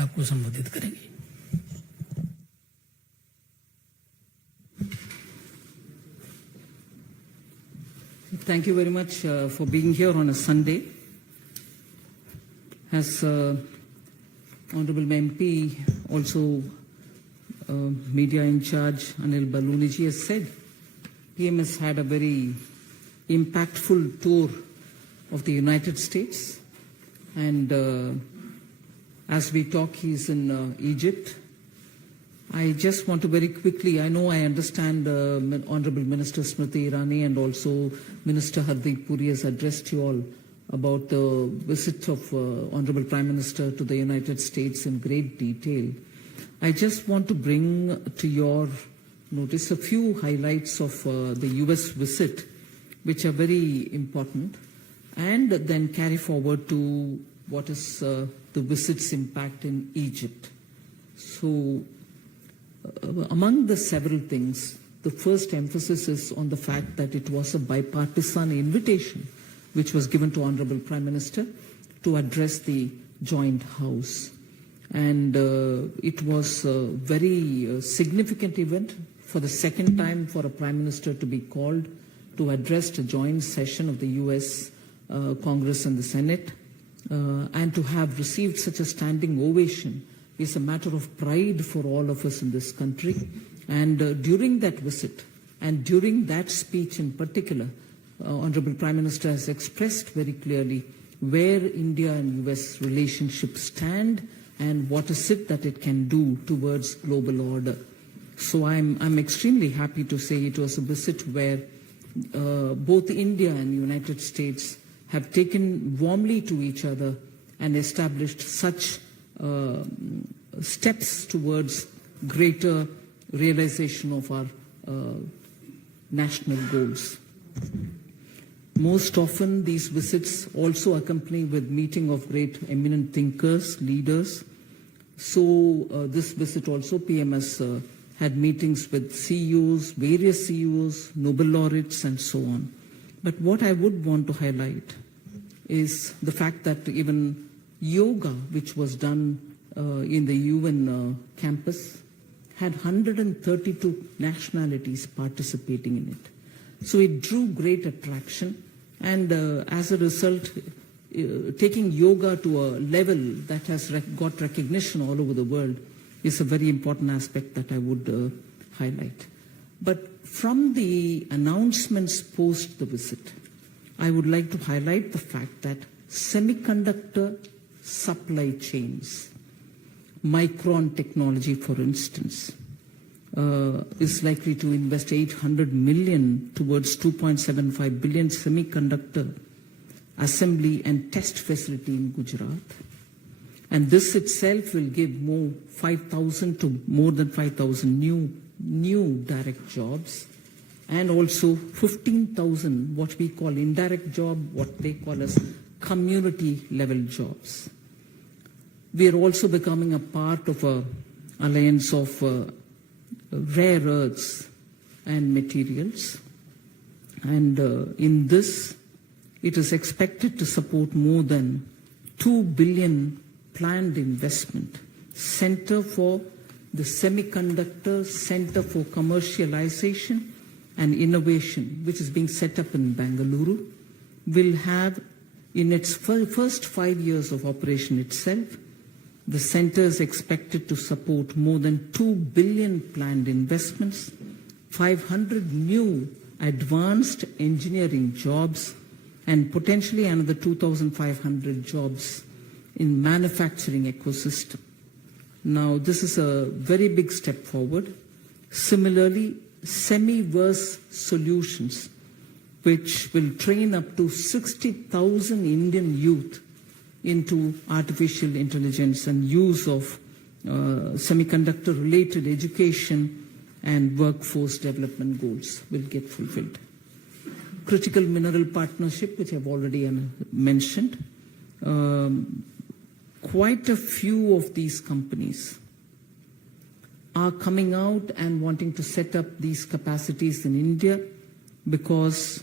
आपको संबोधित करेंगे। Thank you very much for being here on a Sunday. As Honorable MP, also media in charge, Anil Baluniji has said, PMS had a very impactful tour of the United States. And as we talk, he's in Egypt. I just want to very quickly, I understand Honorable Minister Smriti Irani and also Minister Hardeep Puri has addressed you all about the visit of Honorable Prime Minister to the United States in great detail. I just want to bring to your notice a few highlights of the US visit, which are very important, and then carry forward to what is the visit's impact in Egypt. So, among the several things, the first emphasis is on the fact that it was a bipartisan invitation which was given to Honorable Prime Minister to address the joint house. And it was a very significant event for the second time for a Prime Minister to be called to address a joint session of the US Congress and the Senate, and to have received such a standing ovation is a matter of pride for all of us in this country. And during that visit and during that speech in particular, Honorable Prime Minister has expressed very clearly where India and US relationships stand and what is it that it can do towards global order. So I'm extremely happy to say it was a visit where both India and United States have taken warmly to each other and established such steps towards greater realization of our national goals. Most often these visits also accompany with meeting of great eminent thinkers, leaders. So this visit also, PMS had meetings with CEOs, various CEOs, Nobel laureates and so on. But what I would want to highlight is the fact that even yoga, which was done in the UN campus, had 132 nationalities participating in it. So it drew great attraction, and as a result, taking yoga to a level that has got recognition all over the world is a very important aspect that I would highlight. But from the announcements post the visit, I would like to highlight the fact that semiconductor supply chains, Micron Technology, for instance, is likely to invest $800 million towards 2.75 billion semiconductor assembly and test facility in Gujarat. And this itself will give more than 5,000 new direct jobs, and also 15,000 what we call indirect job, what they call as community level jobs. We are also becoming a part of an alliance of rare earths and materials. And in this, it is expected to support more than 2 billion planned investment. Center for the Semiconductor Center for Commercialization and Innovation, which is being set up in Bengaluru, will have, in its first 5 years of operation itself, the center is expected to support more than 2 billion planned investments, 500 new advanced engineering jobs, and potentially another 2,500 jobs in manufacturing ecosystem. Now, this is a very big step forward. Similarly, Semiverse Solutions, which will train up to 60,000 Indian youth into artificial intelligence and use of semiconductor-related education and workforce development goals will get fulfilled. Critical Mineral Partnership, which I've already mentioned. Quite a few of these companies are coming out and wanting to set up these capacities in India because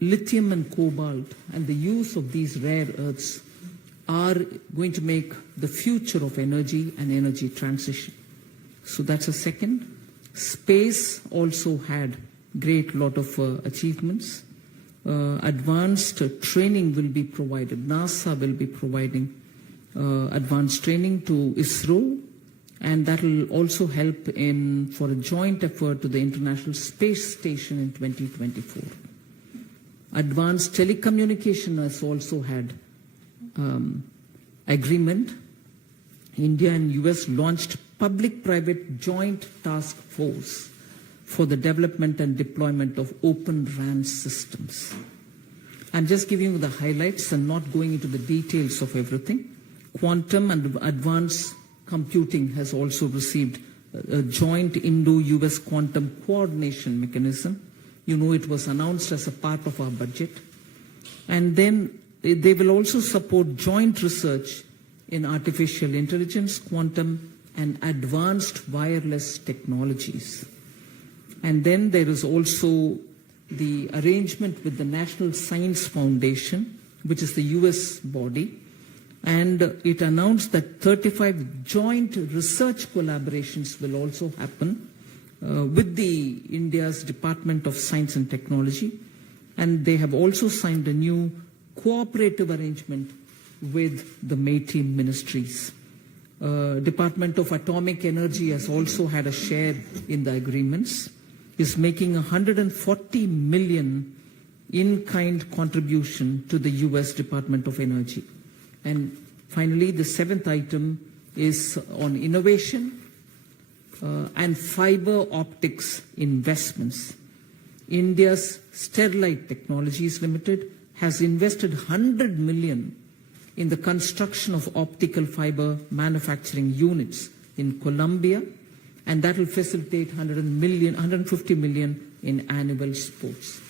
lithium and cobalt and the use of these rare earths are going to make the future of energy and energy transition. So that's a second. Space also had great lot of achievements. Advanced training will be provided. NASA will be providing advanced training to ISRO, and that will also help for a joint effort to the International Space Station in 2024. Advanced telecommunication has also had agreement. India and US launched public-private joint task force for the development and deployment of open RAN systems. I'm just giving you the highlights and not going into the details of everything. Quantum and advanced computing has also received a joint Indo-US quantum coordination mechanism. You know, it was announced as a part of our budget. And then they will also support joint research in artificial intelligence, quantum, and advanced wireless technologies. And then there is also the arrangement with the National Science Foundation, which is the US body, and it announced that 35 joint research collaborations will also happen with the India's Department of Science and Technology, and they have also signed a new cooperative arrangement with the METI ministries. Department of Atomic Energy has also had a share in the agreements, is making 140 million in-kind contribution to the US Department of Energy. And finally, the seventh item is on innovation and fiber optics investments. India's Sterlite Technologies Limited has invested 100 million in the construction of optical fiber manufacturing units in Colombia, and that will facilitate 150 million in annual sports.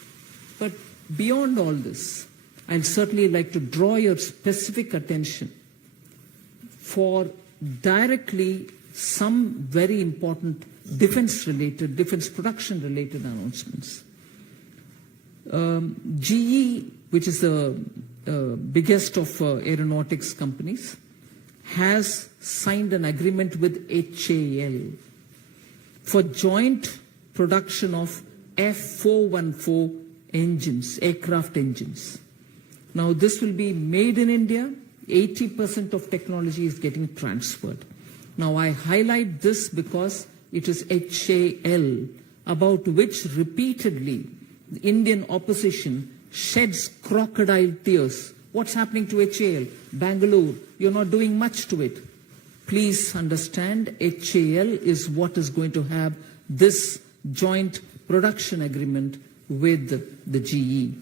But beyond all this, I'd certainly like to draw your specific attention for directly some very important defense production-related announcements. GE, which is the biggest of aeronautics companies, has signed an agreement with HAL for joint production of F414 engines, aircraft engines. Now, this will be made in India. 80% of technology is getting transferred. Now, I highlight this because it is HAL, about which repeatedly the Indian opposition sheds crocodile tears. What's happening to HAL? Bangalore, you're not doing much to it. Please understand, HAL is what is going to have this joint production agreement with the GE.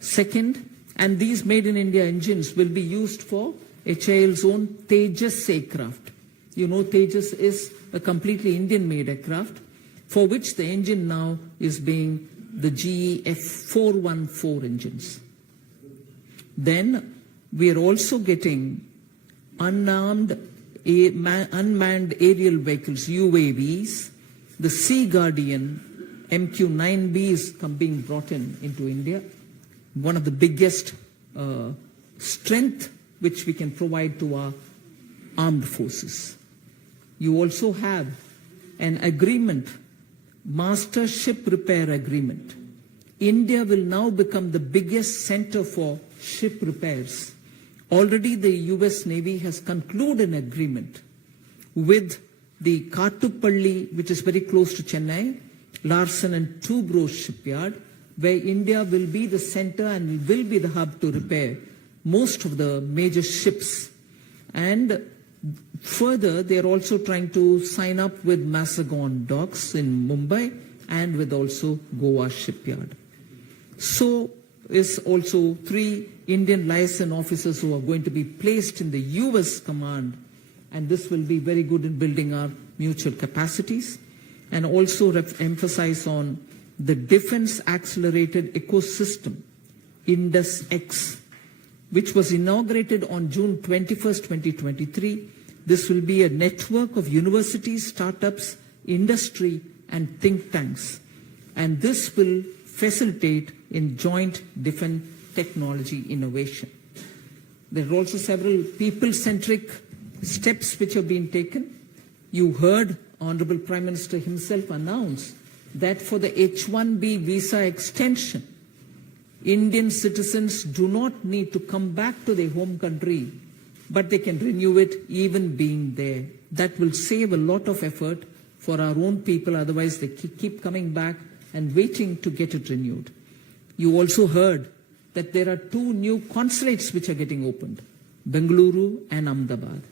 Second, and these made in India engines will be used for HAL's own Tejas aircraft. You know, Tejas is a completely Indian made aircraft for which the engine now is being the GE F414 engines. Then we are also getting unmanned aerial vehicles, UAVs. The Sea Guardian MQ-9B is being brought into India. One of the biggest strength which we can provide to our armed forces. You also have an agreement, Master Ship Repair Agreement. India will now become the biggest center for ship repairs. Already the US Navy has concluded an agreement with the Kattupalli, which is very close to Chennai, Larsen and Toubro shipyard, where India will be the center and will be the hub to repair most of the major ships. And further, they are also trying to sign up with Mazagon Docks in Mumbai and with also Goa shipyard. So is also 3 Indian liaison officers who are going to be placed in the US command, and this will be very good in building our mutual capacities, and also emphasize on the Defense Accelerated Ecosystem, IndusX, which was inaugurated on June 21st, 2023. This will be a network of universities, startups, industry, and think tanks. And this will facilitate in joint defense technology innovation. There are also several people-centric steps which have been taken. You heard Honorable Prime Minister himself announce that for the H-1B visa extension, Indian citizens do not need to come back to their home country, but they can renew it even being there. That will save a lot of effort for our own people, otherwise they keep coming back and waiting to get it renewed. You also heard that there are 2 new consulates which are getting opened, Bengaluru and Ahmedabad.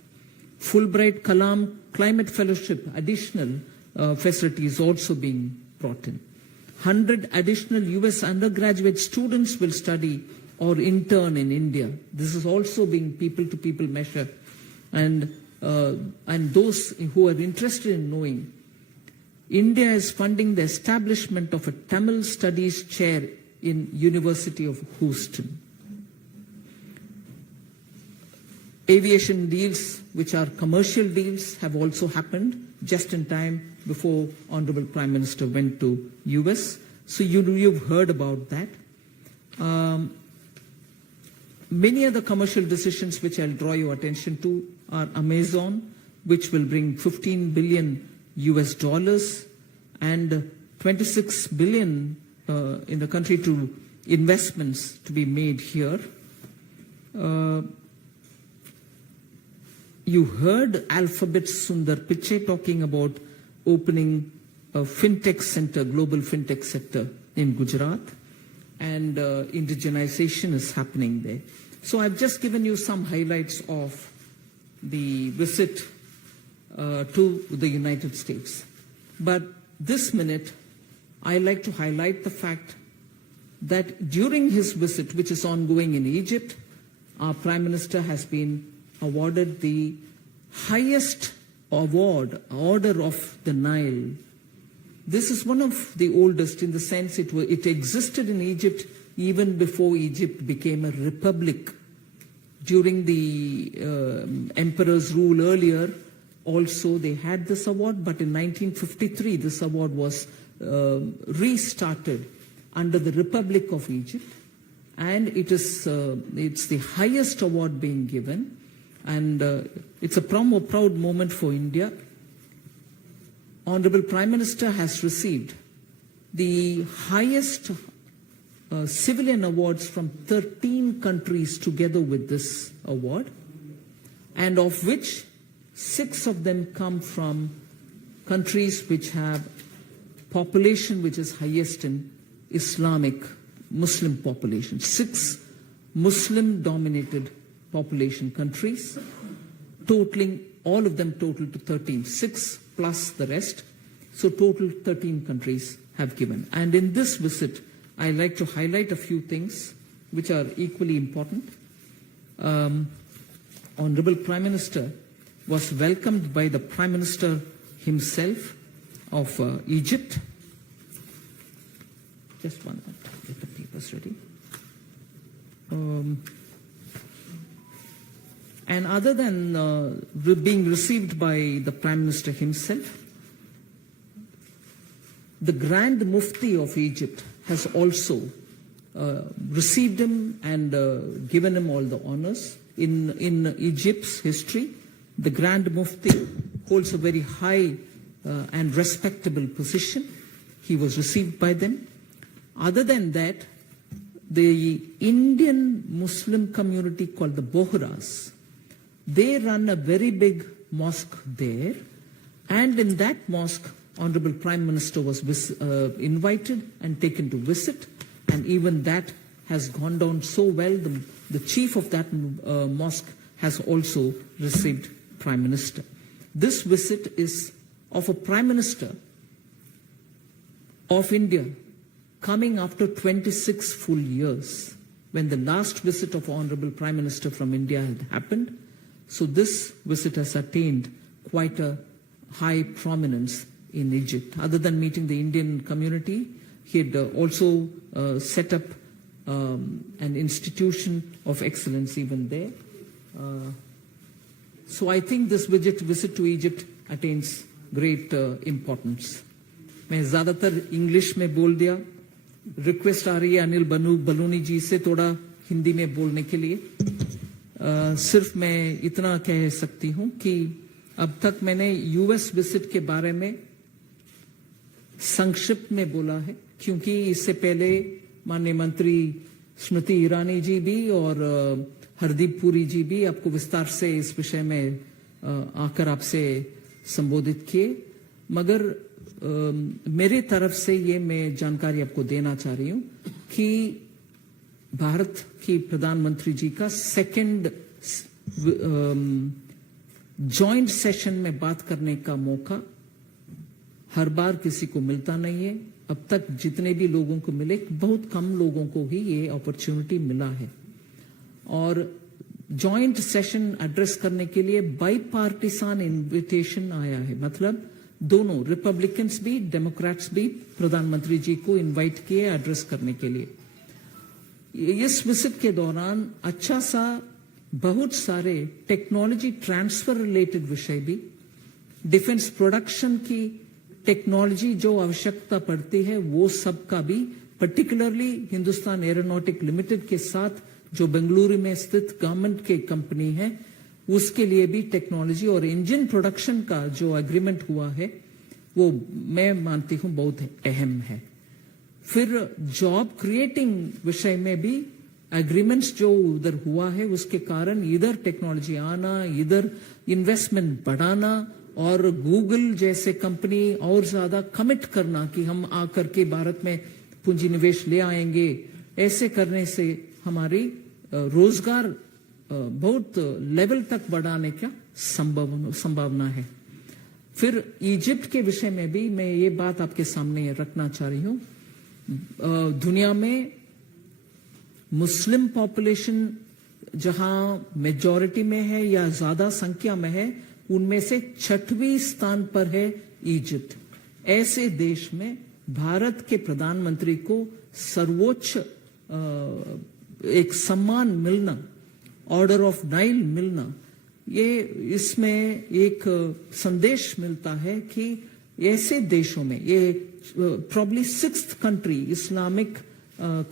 Fulbright Kalam Climate Fellowship, additional facilities also being brought in. 100 additional US undergraduate students will study or intern in India. This is also being people-to-people measure. And those who are interested in knowing, India is funding the establishment of a Tamil Studies chair in University of Houston. Aviation deals, which are commercial deals, have also happened just in time before Honorable Prime Minister went to US. So you've heard about that. Many other commercial decisions which I'll draw your attention to are Amazon, which will bring $15 billion and 26 billion in the country to investments to be made here. You heard Alphabet Sundar Pichai talking about opening a fintech center, global fintech sector in Gujarat, and indigenization is happening there. So I've just given you some highlights of the visit to the United States. But this minute, I like to highlight the fact that during his visit, which is ongoing in Egypt, our Prime Minister has been awarded the highest award, Order of the Nile. This is one of the oldest in the sense it existed in Egypt even before Egypt became a republic. During the emperor's rule earlier, also they had this award, but in 1953 this award was restarted under the Republic of Egypt, and it's the highest award being given, and it's a proud moment for India. Honorable Prime Minister has received the highest civilian awards from 13 countries together with this award, and of which 6 of them come from countries which have population which is highest in Islamic Muslim population. 6 Muslim-dominated population countries, totaling, all of them total to 13, 6 plus the rest, so total 13 countries have given. And in this visit, I like to highlight a few things which are equally important. Honorable Prime Minister was welcomed by the Prime Minister himself of Egypt. Just one minute, get the papers ready. And other than being received by the Prime Minister himself, the Grand Mufti of Egypt has also received him and given him all the honors. In Egypt's history, the Grand Mufti holds a very high and respectable position. He was received by them. Other than that, the Indian Muslim community called the Bohras, they run a very big mosque there, and in that mosque, Honorable Prime Minister was invited and taken to visit, and even that has gone down so well. The chief of that mosque has also received Prime Minister. This visit is of a Prime Minister of India coming after 26 full years, when the last visit of Honorable Prime Minister from India had happened. So this visit has attained quite a high prominence in Egypt. Other than meeting the Indian community, he had also set up an institution of excellence even there. So I think this visit to Egypt attains great importance. मैं ज़्यादातर English में बोल दिया, request आ रही है अनिल बलूनी जी से थोड़ा हिंदी में बोलने के लिए. सिर्फ मैं इतना कह सकती हूं कि अब तक मैंने यूएस विजिट के बारे में संक्षिप्त में बोला है, क्योंकि इससे पहले माननीय मंत्री स्मृति ईरानी जी भी और हरदीप पुरी जी भी आपको विस्तार से इस विषय में आकर आपसे संबोधित किए, मगर मेरे तरफ से ये मैं जानकारी आपको देना चाह रही हूं कि भारत की प्रधानमंत्री जी का सेकंड जॉइंट सेशन में बात करने का मौका हर बार किसी को मिलता नहीं है। अब तक जितने भी लोगों को मिले, बहुत कम लोगों को ही ये अपॉर्चुनिटी मिला है। और जॉइंट सेशन एड्रेस करने के लिए बाई पार्टीसान इन्विटेशन आया है, मतलब दोनों रिपब्लिकन्स भी डेमोक्रेट्स भी प्रधानमंत्री जी को इनवाइट किए एड्रेस करने के लिए। इस विजिट के दौरान अच्छा सा बहुत सारे टेक्नोलॉजी ट्रांसफर रिलेटेड विषय भी, डिफेंस प्रोडक्शन की टेक्नोलॉजी जो आवश्यकता पड़ती है वो सब का भी, पर्टिकुलरली हिंदुस्तान एरोनॉटिक लिमिटेड के साथ जो बेंगलुरु में स्थित गवर्नमेंट की कंपनी है, उसके लिए भी टेक्नोलॉजी और इंजन प्रोडक्शन का जो एग्रीमेंट हुआ है वो मैं मानती हूं बहुत अहम है। फिर जॉब क्रिएटिंग विषय में भी एग्रीमेंट्स जो उधर हुआ है, उसके कारण इधर टेक्नोलॉजी आना, इधर इन्वेस्टमेंट बढ़ाना और गूगल जैसे कंपनी और ज्यादा कमिट करना कि हम आकर के भारत में पूंजी निवेश ले आएंगे, ऐसे करने से हमारी रोजगार बहुत लेवल तक बढ़ाने का संभावना है। फिर इजिप्ट के विषय में भी मैं ये बात आपके सामने रखना चाह रही हूं। दुनिया में मुस्लिम पॉपुलेशन जहां मेजॉरिटी में है या ज्यादा संख्या में है, उनमें से 6वें स्थान पर है इजिप्ट। ऐसे देश में भारत के प्रधानमंत्री को सर्वोच्च एक सम्मान मिलना, ऑर्डर ऑफ नाइल मिलना, ये इसमें एक संदेश मिलता है कि ऐसे देशों में, ये probably 6th country, Islamic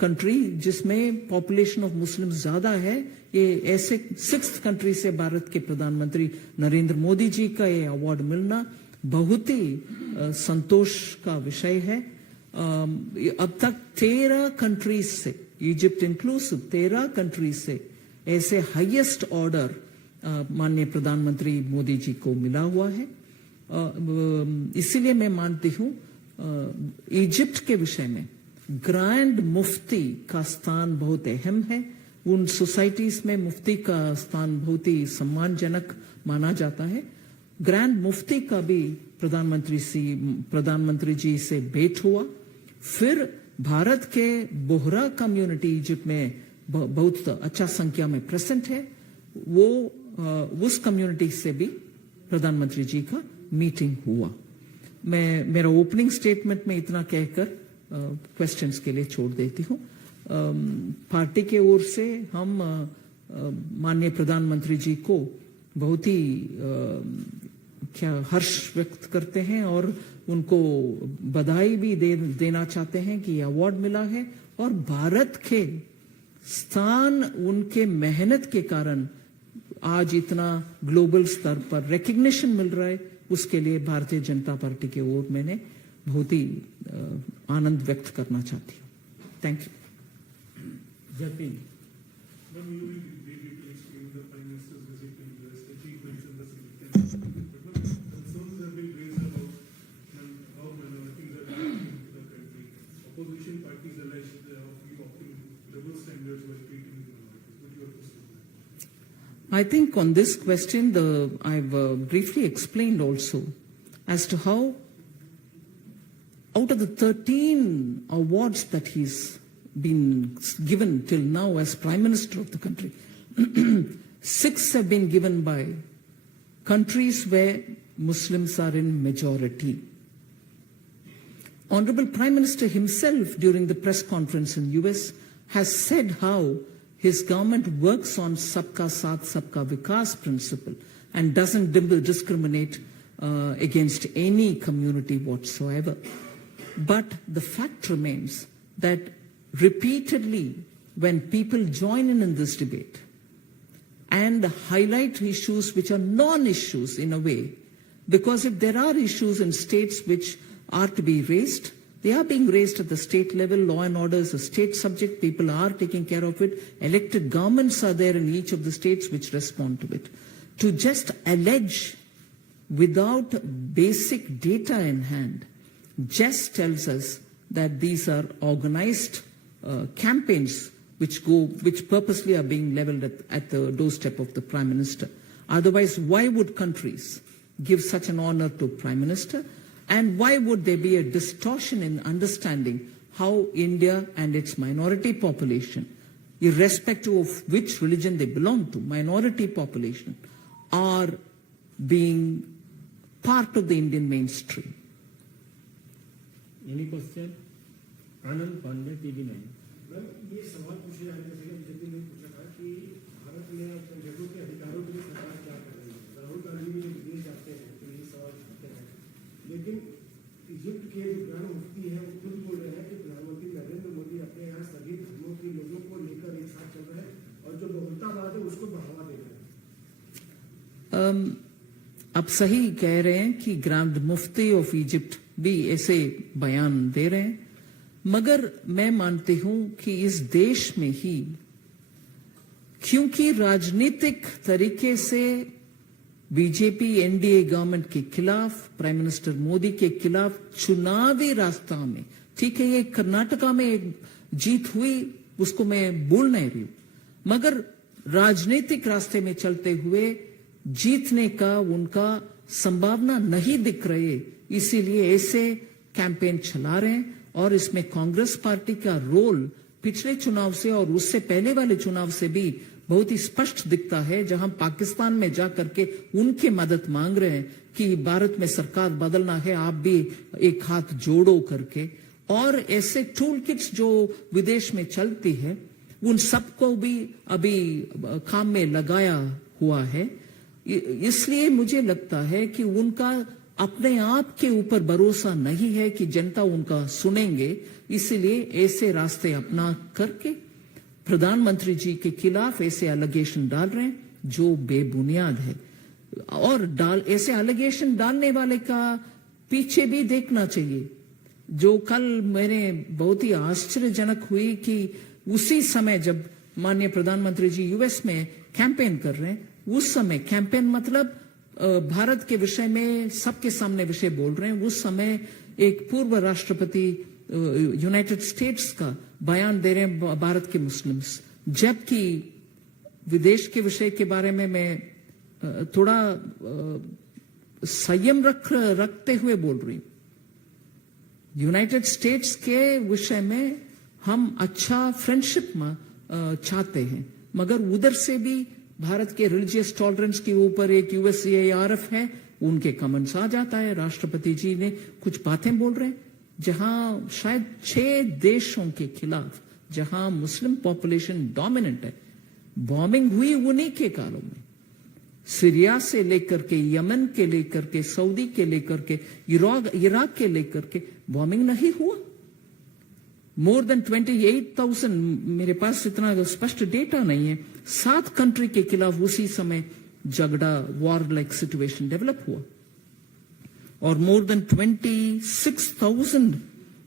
country जिसमें पॉपुलेशन ऑफ मुस्लिम ज्यादा है, ये ऐसे 6th कंट्री से भारत के प्रधानमंत्री नरेंद्र मोदी जी का ये अवार्ड मिलना बहुत ही संतोष का विषय है। अब तक 13 कंट्रीज से, इजिप्ट इंक्लूसिव 13 कंट्रीज से ऐसे हाईएस्ट ऑर्डर माननीय प्रधानमंत्री मोदी जी को मिला हुआ है। इसीलिए मैं मानती हूं इजिप्ट के विषय में ग्रैंड मुफ्ती का स्थान बहुत अहम है। उन सोसाइटीज में मुफ्ती का स्थान बहुत ही सम्मानजनक माना जाता है। ग्रैंड मुफ्ती का भी प्रधानमंत्री जी से भेंट हुआ। फिर भारत के बोहरा कम्युनिटी इजिप्ट में बहुत अच्छा संख्या में प्रेजेंट है, वो उस कम्युनिटी से भी प्रधानमंत्री जी का मीटिंग हुआ। मैं मेरा ओपनिंग स्टेटमेंट में इतना कहकर क्वेश्चंस के लिए छोड़ देती हूं। पार्टी के ओर से हम माननीय प्रधानमंत्री जी को बहुत ही हर्ष व्यक्त करते हैं और उनको बधाई भी देना चाहते हैं कि अवार्ड मिला है और भारत के स्थान उनके मेहनत के कारण आज इतना ग्लोबल स्तर पर रिकग्निशन मिल रहा है। उसके लिए भारतीय जनता पार्टी के ओर मैंने बहुत ही आनंद व्यक्त करना चाहती हूँ। Thank you. I think on this question, I've briefly explained also as to how out of the 13 awards that he's been given till now as Prime Minister of the country, 6 have been given by countries where Muslims are in majority. Honorable Prime Minister himself during the press conference in US has said how his government works on Sabka Saath Sabka Vikas principle and doesn't discriminate against any community whatsoever. But the fact remains that repeatedly when people join in this debate and highlight issues which are non-issues in a way. Because if there are issues in states which are to be raised, they are being raised at the state level. Law and order is a state subject. People are taking care of it. Elected governments are there in each of the states which respond to it. To just allege without basic data in hand just tells us that these are organized campaigns which purposely are being leveled at the doorstep of the Prime Minister. Otherwise, why would countries give such an honor to Prime Minister? And why would there be a distortion in understanding how India and its minority population, irrespective of which religion they belong to, minority population, are being part of the Indian mainstream? Any question? Anand Pandey, TV9. Ma'am ये सवाल पूछे जाने जैसे कि BJP ने पूछा था कि भारत में अल्पसंख्यकों के अधिकारों के लिए सरकार क्या कर रही है। राहुल गांधी भी जब विदेश जाते हैं तो ये सवाल उठाते हैं, लेकिन इजिप्ट के जो ग्रांड मुफ्ती हैं वो खुद बोल रहे हैं कि प्रधानमंत्री नरेंद्र मोदी अपने यहाँ सभी धर्मों के लोगों को लेकर एक साथ चल रहे हैं और जो बहुलतावाद है उसको बढ़ावा दे रहे हैं। आप सही कह रहे हैं कि ग्रांड मुफ्ती ऑफ इजिप्ट भी ऐसे बयान दे रहे हैं, मगर मैं मानती हूं कि इस देश में ही क्योंकि राजनीतिक तरीके से बीजेपी एनडीए गवर्नमेंट के खिलाफ, प्राइम मिनिस्टर मोदी के खिलाफ चुनावी रास्ता में, ठीक है ये कर्नाटका में एक जीत हुई उसको मैं बोल नहीं रही हूं, मगर राजनीतिक रास्ते में चलते हुए जीतने का उनका संभावना नहीं दिख रही, इसीलिए ऐसे कैंपेन चला रहे हैं। और इसमें कांग्रेस पार्टी का रोल पिछले चुनाव से और उससे पहले वाले चुनाव से भी बहुत ही स्पष्ट दिखता है, जहां पाकिस्तान में जाकर के उनकी मदद मांग रहे हैं कि भारत में सरकार बदलना है, आप भी एक हाथ जोड़ो करके। और ऐसे टूल किट्स जो विदेश में चलती है उन सबको भी अभी काम में लगाया हुआ है। इसलिए मुझे लगता है कि उनका अपने आप के ऊपर भरोसा नहीं है कि जनता उनका सुनेंगे, इसलिए ऐसे रास्ते अपना करके प्रधानमंत्री जी के खिलाफ ऐसे एलिगेशन डाल रहे हैं जो बेबुनियाद है। और ऐसे एलिगेशन डालने वाले का पीछे भी देखना चाहिए। जो कल मैंने बहुत ही आश्चर्यजनक हुई कि उसी समय जब माननीय प्रधानमंत्री जी यूएस में कैंपेन कर रहे हैं, उस समय कैंपेन मतलब भारत के विषय में सबके सामने विषय बोल रहे हैं, उस समय एक पूर्व राष्ट्रपति यूनाइटेड स्टेट्स का बयान दे रहे हैं भारत के मुस्लिम्स, जबकि विदेश के विषय के बारे में मैं थोड़ा संयम रखते हुए बोल रही हूं। यूनाइटेड स्टेट्स के विषय में हम अच्छा फ्रेंडशिप चाहते हैं, मगर उधर से भी भारत के रिलीजियस टॉलरेंस के ऊपर एक यूएससीआईआरएफ है, उनके कमेंट्स आ जाता है। राष्ट्रपति जी ने कुछ बातें बोल रहे हैं जहां शायद 6 देशों के खिलाफ जहां मुस्लिम पॉपुलेशन डोमिनेंट है, बॉम्बिंग हुई उन्हीं के कालों में। सीरिया से लेकर के, यमन के लेकर के, सऊदी के लेकर के, इराक के लेकर के बॉम्बिंग नहीं हुआ। मोर देन 28,000, मेरे पास इतना स्पष्ट डेटा नहीं है, 7 कंट्री के खिलाफ उसी समय झगड़ा, वॉर लाइक सिचुएशन डेवलप हुआ। और मोर देन 26,000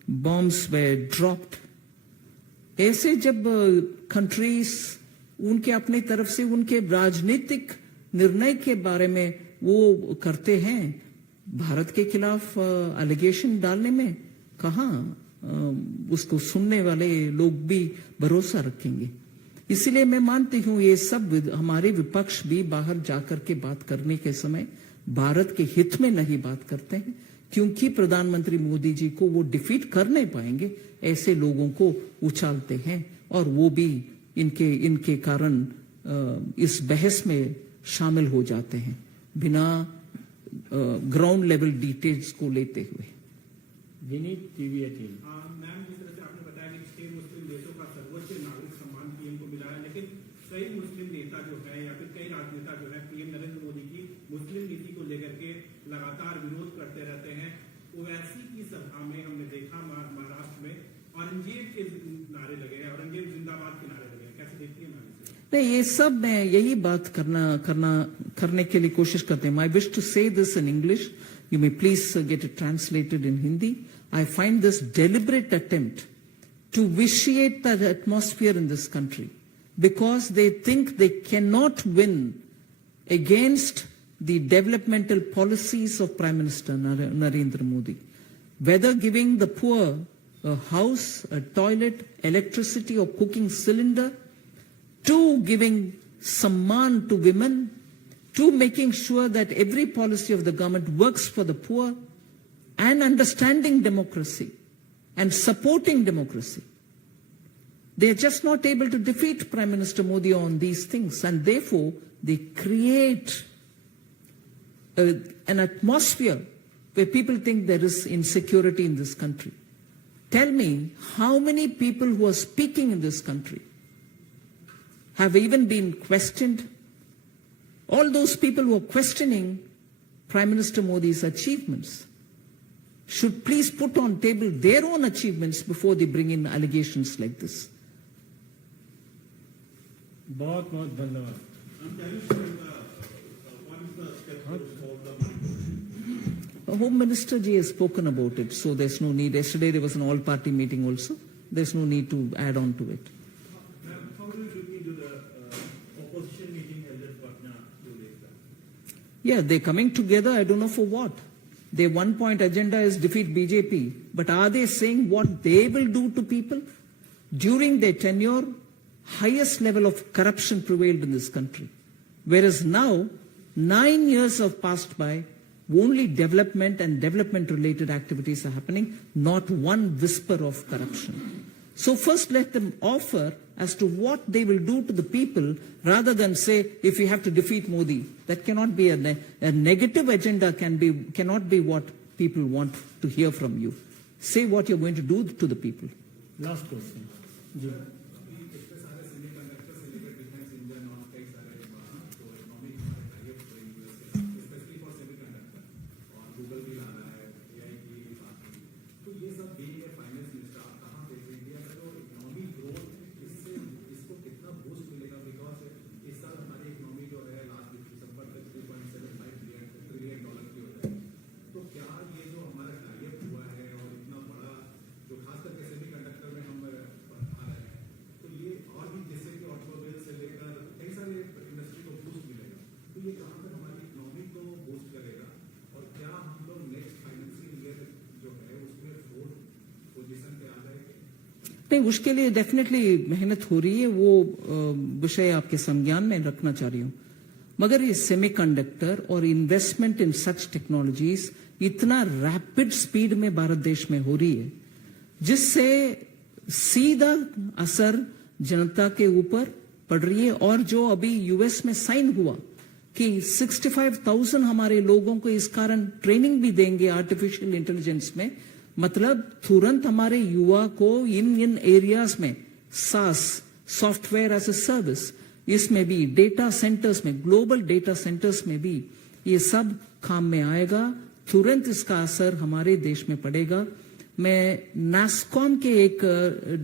बॉम्ब्स वे ड्रॉप्ड। ऐसे जब कंट्रीज उनके अपनी तरफ से उनके राजनीतिक निर्णय के बारे में वो करते हैं, भारत के खिलाफ एलिगेशन डालने में कहां उसको सुनने वाले लोग भी भरोसा रखेंगे। इसलिए मैं मानती हूं ये सब हमारे विपक्ष भी बाहर जाकर के बात करने के समय भारत के हित में नहीं बात करते हैं, क्योंकि प्रधानमंत्री मोदी जी को वो डिफीट कर नहीं पाएंगे, ऐसे लोगों को उछालते हैं और वो भी इनके कारण इस बहस में शामिल हो जाते हैं बिना ग्राउंड लेवल डिटेल्स को लेते हुए। विनीत, TV18। मैम, जिस तरह से आपने बताया कि 6 मुस्लिम देशों का सर्वोच्च नागरिक सम्मान पीएम को मिला है, लेकिन कई मुस्लिम नेता जो है या फिर कई राजनेता जो है पीएम नरेंद्र मोदी की मुस्लिम नीति को लेकर के लगातार विरोध करते रहते हैं। ओवैसी की सभा में हमने देखा महाराष्ट्र में औरंगजेब के नारे लगे हैं, औरंगजेब जिंदाबाद के नारे लगे हैं, कैसे देखती है मैम? नहीं, ये सब मैं यही बात करने के लिए कोशिश करते हैं. I wish to say this in English. You may please get it translated in Hindi. I find this deliberate attempt to vitiate the atmosphere in this country because they think they cannot win against the developmental policies of Prime Minister Narendra Modi. Whether giving the poor a house, a toilet, electricity or cooking cylinder, to giving samman to women, to making sure that every policy of the government works for the poor, and understanding democracy and supporting democracy. They are just not able to defeat Prime Minister Modi on these things, and therefore they create an atmosphere where people think there is insecurity in this country. Tell me how many people who are speaking in this country have even been questioned. All those people who are questioning Prime Minister Modi's achievements should please put on table their own achievements before they bring in allegations like this. बहुत बहुत धन्यवाद. The Home Minister ji has spoken about it, so there's no need. Yesterday there was an all-party meeting also. There's no need to add on to it. How do you look into the opposition meeting held at Patna 2 days back? Yeah, they're coming together. I don't know for what. Their one-point agenda is defeat BJP. But are they saying what they will do to people? During their tenure, highest level of corruption prevailed in this country. Whereas now, 9 years have passed by, only development and development-related activities are happening, not one whisper of corruption. So first let them offer as to what they will do to the people rather than say, if we have to defeat Modi. That cannot be a negative agenda, cannot be what people want to hear from you. Say what you're going to do to the people. Last question. जी. नहीं, उसके लिए definitely मेहनत हो रही है. वो विषय आपके संज्ञान में रखना चाह रही हूं. मगर ये सेमीकंडक्टर और इन्वेस्टमेंट इन सच टेक्नोलॉजीज इतना रैपिड स्पीड में भारत देश में हो रही है, जिससे सीधा असर जनता के ऊपर पड़ रही है. और जो अभी यूएस में साइन हुआ कि 65,000 हमारे लोगों को इस कारण ट्रेनिंग भी देंगे आर्टिफिशियल इंटेलिजेंस में, मतलब तुरंत हमारे युवा को इन एरियाज में सास, सॉफ्टवेयर एज ए सर्विस, इसमें भी डेटा सेंटर्स में, ग्लोबल डेटा सेंटर्स में भी ये सब काम में आएगा. तुरंत इसका असर हमारे देश में पड़ेगा. मैं नास्कॉम के एक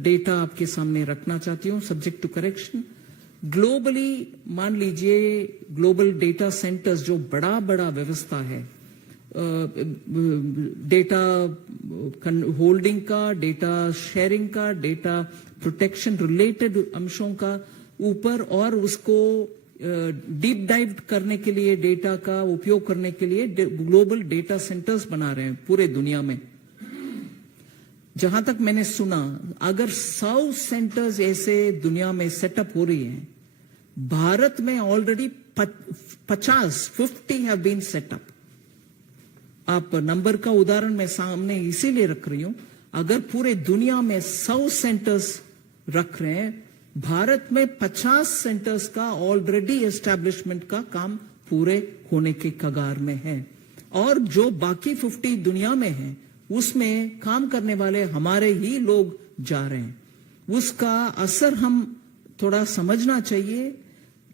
डेटा आपके सामने रखना चाहती हूं, सब्जेक्ट टू करेक्शन. ग्लोबली मान लीजिए ग्लोबल डेटा सेंटर्स जो बड़ा बड़ा व्यवस्था है, डेटा होल्डिंग का, डेटा शेयरिंग का, डेटा प्रोटेक्शन रिलेटेड अंशों का ऊपर, और उसको डीप डाइव करने के लिए, डेटा का उपयोग करने के लिए ग्लोबल डेटा सेंटर्स बना रहे हैं पूरे दुनिया में. जहां तक मैंने सुना, अगर 100 सेंटर्स ऐसे दुनिया में सेटअप हो रही हैं, भारत में ऑलरेडी 50 हैव बीन सेटअप. आप नंबर का उदाहरण मैं सामने इसीलिए रख रही हूं, अगर पूरे दुनिया में 100 सेंटर्स रख रहे हैं, भारत में 50 सेंटर्स का ऑलरेडी एस्टैब्लिशमेंट का काम पूरे होने के कगार में है. और जो बाकी 50 दुनिया में है, उसमें काम करने वाले हमारे ही लोग जा रहे हैं. उसका असर हम थोड़ा समझना चाहिए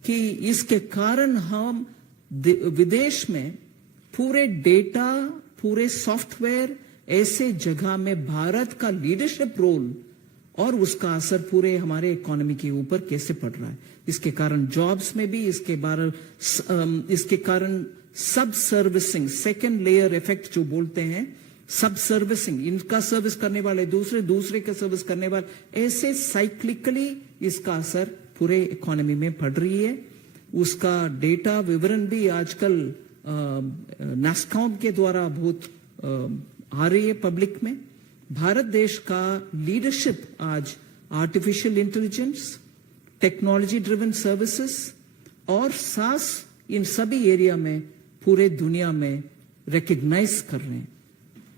कि इसके कारण हम विदेश में पूरे डेटा, पूरे सॉफ्टवेयर ऐसे जगह में भारत का लीडरशिप रोल और उसका असर पूरे हमारे इकोनॉमी के ऊपर कैसे पड़ रहा है। इसके कारण जॉब्स में भी, इसके कारण सब सर्विसिंग, सेकेंड लेयर इफेक्ट जो बोलते हैं, सब सर्विसिंग, इनका सर्विस करने वाले दूसरे का सर्विस करने वाले, ऐसे साइक्लिकली इसका असर पूरे इकोनॉमी में पड़ रही है। उसका डेटा विवरण भी आजकल नास्कॉम के द्वारा बहुत आ रही है पब्लिक में। भारत देश का लीडरशिप आज artificial intelligence, technology driven services और सास, इन सभी एरिया में पूरे दुनिया में रिकग्नाइज कर रहे हैं।